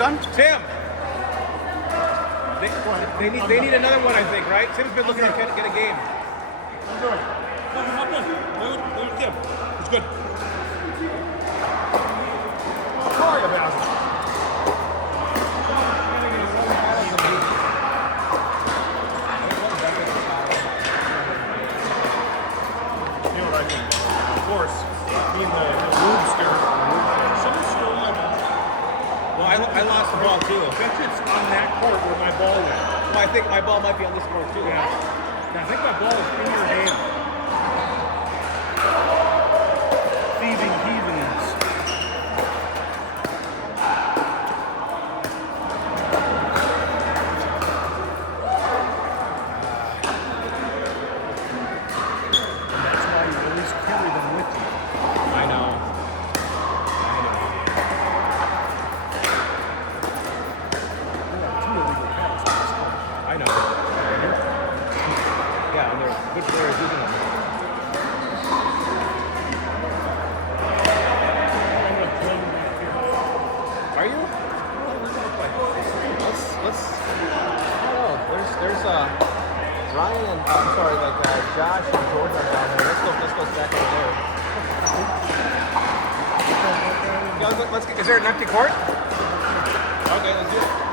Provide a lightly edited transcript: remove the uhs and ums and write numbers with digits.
done? Tim. They need another one, I think, right? Tim's been looking to get a game. I'm good. No, I'm not good. Look at Tim. It's good. Sorry about it. You know what I think? Of course, being the roomster, someone stole my ball. Well, I lost the ball too. Bet you it's on that court where my ball went. Well, I think my ball might be on this court too. Yeah. I think my ball is in your hand. Thieving heathens. And that's why you always carry them with you. I know. You have two illegal pads on this court. I know. Yeah, and they're good players using them. I'm going to play you back here. Are you? Well, we're gonna play. Let's. I don't know. There's Ryan and Josh and Jordan are down there. Let's go back over there. Yeah, let's get, is there an empty court? Okay, let's do it.